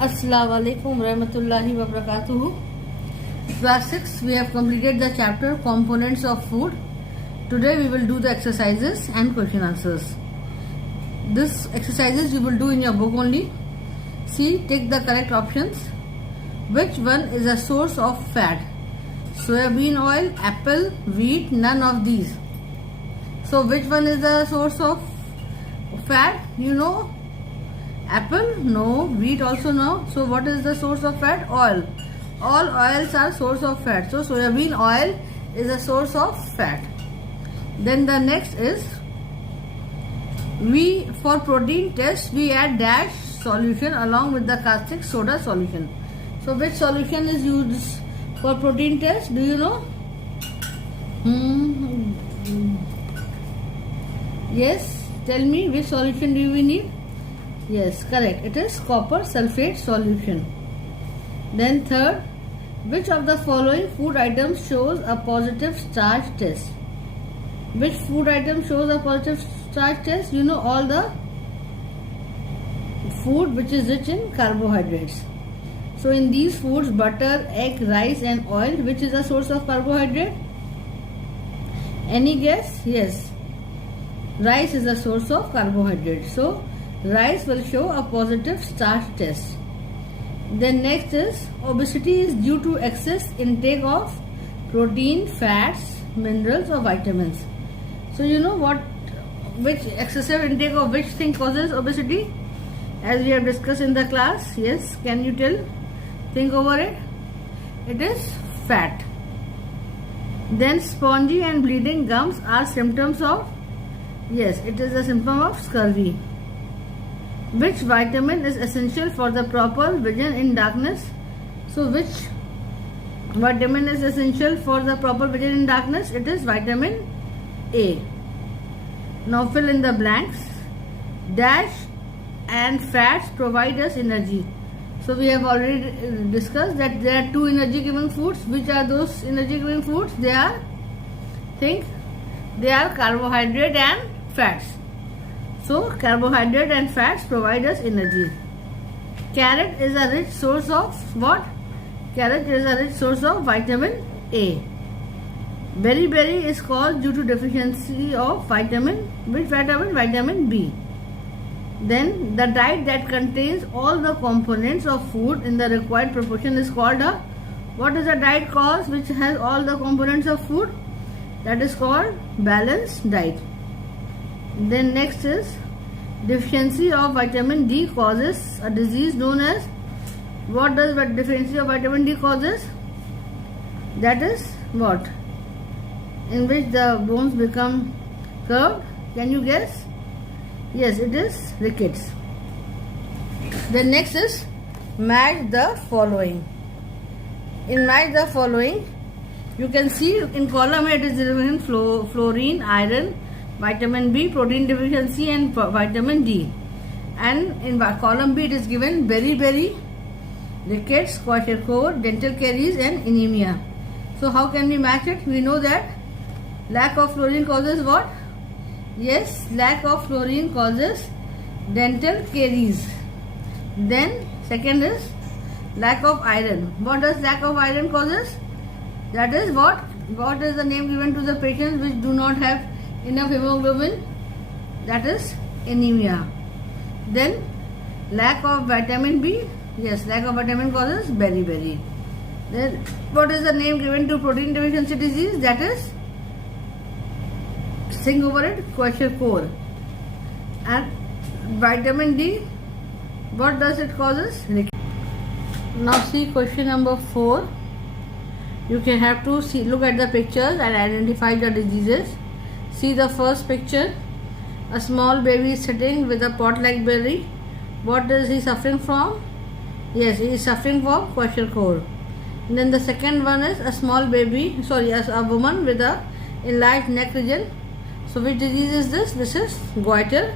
Assalamu alaikum warahmatullahi wabarakatuh. Class 6, we have completed the chapter Components of Food. Today we will do the exercises and question answers. This exercises you will do in your book only. See, take the correct options. Which one is a source of fat? Soybean oil, apple, wheat, none of these. So which one is the source of fat? You know? Apple? No. Wheat also no. So what is the source of fat? Oil. All oils are source of fat. So soybean oil is a source of fat. Then the next is, for protein test we add dash solution along with the caustic soda solution. So which solution is used for protein test? Do you know? Yes. Tell me, which solution do we need? Yes, correct. It is copper sulfate solution. Then third, which of the following food items shows a positive starch test? Which food item shows a positive starch test? You know, all the food which is rich in carbohydrates. So in these foods, butter, egg, rice and oil, which is a source of carbohydrate? Any guess? Yes. Rice is a source of carbohydrate. So rice will show a positive starch test. Then next is, obesity is due to excess intake of protein, fats, minerals or vitamins. So you know which excessive intake of which thing causes obesity? As we have discussed in the class. Yes, can you tell? Think over it. It is fat. Then spongy and bleeding gums are symptoms of? Yes, it is a symptom of scurvy. Which vitamin is essential for the proper vision in darkness? So which vitamin is essential for the proper vision in darkness? It is vitamin A. Now fill in the blanks. Dash and fats provide us energy. So we have already discussed that there are two energy giving foods. Which are those energy giving foods? They are carbohydrate and fats. So carbohydrate and fats provide us energy. Carrot is a rich source of what? Carrot is a rich source of vitamin A. Berry is caused due to deficiency of vitamin. Which vitamin? Vitamin B. Then the diet that contains all the components of food in the required proportion is called a, what is a diet called which has all the components of food? That is called balanced diet. Then next is, deficiency of vitamin D causes a disease known as, what does deficiency of vitamin D causes? That is what? In which the bones become curved. Can you guess? Yes, it is rickets. Then next is, match the following. In match the following, you can see in column A it is given fluorine, iron, vitamin B, protein deficiency and vitamin D. And in column B it is given beriberi, rickets, kwashiorkor, dental caries and anemia. So how can we match it? We know that lack of fluorine causes what? Yes, lack of fluorine causes dental caries. Then second is lack of iron. What does lack of iron causes? That is what? What is the name given to the patients which do not have enough hemoglobin? That is anemia. Then lack of vitamin B. Yes, lack of vitamin causes beriberi. Then what is the name given to protein deficiency disease? That is, think over it, kwashiorkor. And vitamin D, what does it causes? Now see question number 4. You can have to look at the pictures and identify the diseases. See the first picture. A small baby is sitting with a pot-like belly. What is he suffering from? Yes, he is suffering from kwashiorkor. And then the second one is a woman with a enlarged neck region. So which disease is this? This is goiter,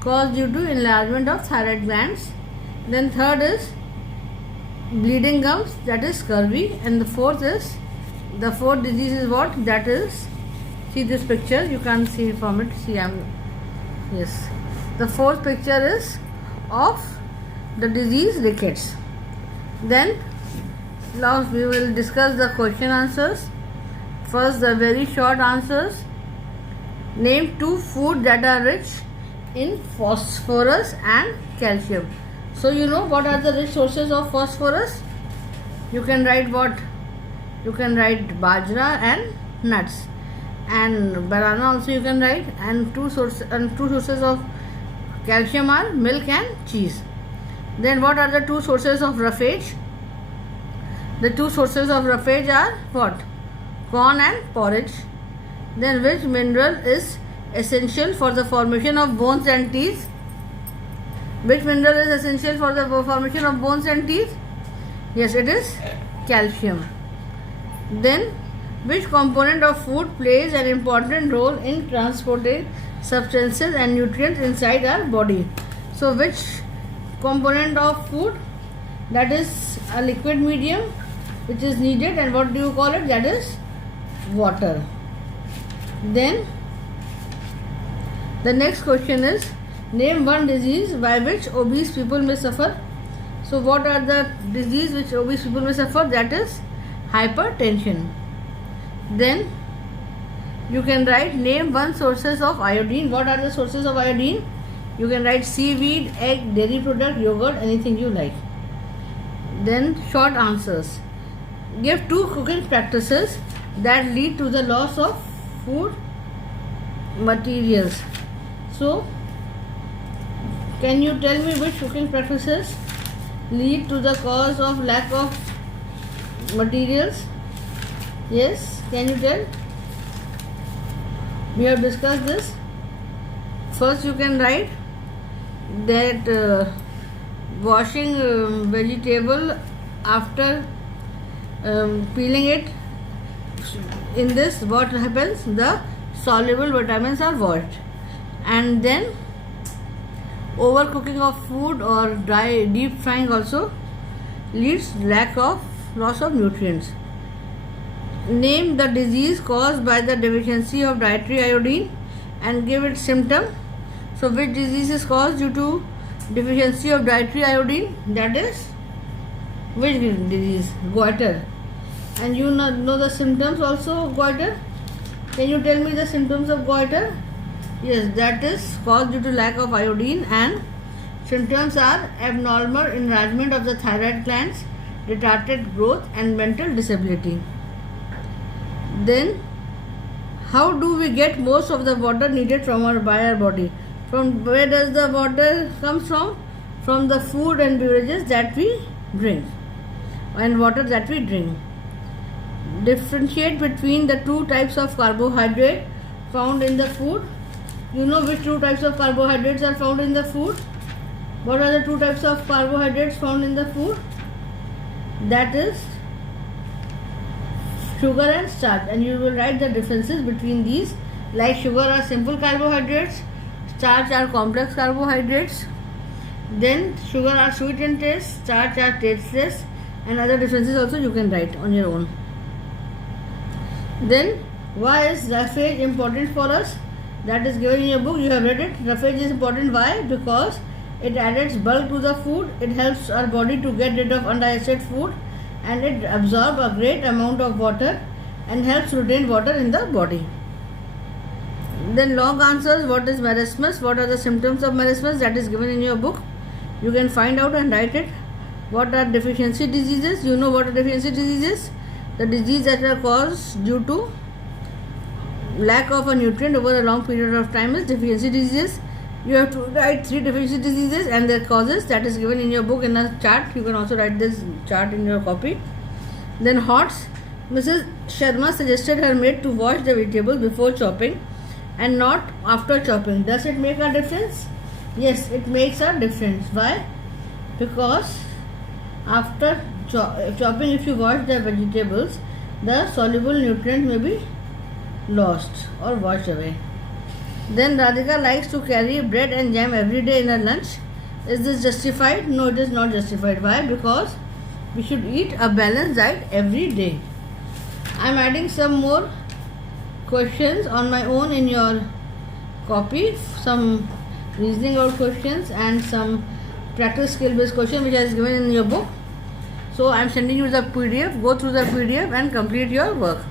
caused due to enlargement of thyroid glands. Then third is bleeding gums, that is scurvy. And the fourth disease is what? That is, see this picture, you can't see from it. See, yes. The fourth picture is of the disease rickets. Then now we will discuss the question answers. First, the very short answers. Name 2 foods that are rich in phosphorus and calcium. So you know what are the rich sources of phosphorus? You can write what? You can write bajra and nuts, and banana also you can write. And two sources of calcium are milk and cheese. Then what are the 2 sources of roughage? The 2 sources of roughage are what? Corn and porridge. Then which mineral is essential for the formation of bones and teeth? Which mineral is essential for the formation of bones and teeth? Yes, it is calcium. Then which component of food plays an important role in transporting substances and nutrients inside our body? So which component of food? That is a liquid medium which is needed, and what do you call it? That is water. Then the next question is, name 1 disease by which obese people may suffer. So what are the diseases which obese people may suffer? That is hypertension. Then you can write, name 1 sources of iodine. What are the sources of iodine? You can write seaweed, egg, dairy product, yogurt, anything you like. Then short answers. Give 2 cooking practices that lead to the loss of food materials. So can you tell me which cooking practices lead to the cause of lack of materials? Yes, can you tell? We have discussed this. First you can write that washing vegetable after peeling it, in this what happens? The soluble vitamins are washed. And then overcooking of food or deep frying also leads loss of nutrients. Name the disease caused by the deficiency of dietary iodine and give its symptom. So which disease is caused due to deficiency of dietary iodine? That is which disease? Goiter. And you know the symptoms also of goiter? Can you tell me the symptoms of goiter? Yes, that is caused due to lack of iodine, and symptoms are abnormal enlargement of the thyroid glands, retarded growth, and mental disability. Then how do we get most of the water needed by our body? From where does the water comes from? From the food and beverages that we drink and water that we drink. Differentiate between the 2 types of carbohydrate found in the food. You know which 2 types of carbohydrates are found in the food? What are the 2 types of carbohydrates found in the food? That is sugar and starch, and you will write the differences between these. Like sugar are simple carbohydrates, starch are complex carbohydrates. Then sugar are sweet in taste, starch are tasteless, and other differences also you can write on your own. Then why is roughage important for us? That is given in your book. You have read it. Roughage is important. Why? Because it adds bulk to the food. It helps our body to get rid of undigested food, and it absorbs a great amount of water and helps retain water in the body. Then long answers. What is marasmus? What are the symptoms of marasmus? That is given in your book. You can find out and write it. What are deficiency diseases? You know what are deficiency diseases? The disease that are caused due to lack of a nutrient over a long period of time is deficiency diseases. You have to write 3 deficiency diseases and their causes. That is given in your book in a chart. You can also write this chart in your copy. Then HOTS. Mrs. Sharma suggested her maid to wash the vegetables before chopping and not after chopping. Does it make a difference? Yes, it makes a difference. Why? Because after chopping, if you wash the vegetables, the soluble nutrient may be lost or washed away. Then Radhika likes to carry bread and jam every day in her lunch. Is this justified? No, it is not justified. Why? Because we should eat a balanced diet every day. I am adding some more questions on my own in your copy. Some reasoning out questions and some practice skill based question which is given in your book. So I am sending you the PDF. Go through the PDF and complete your work.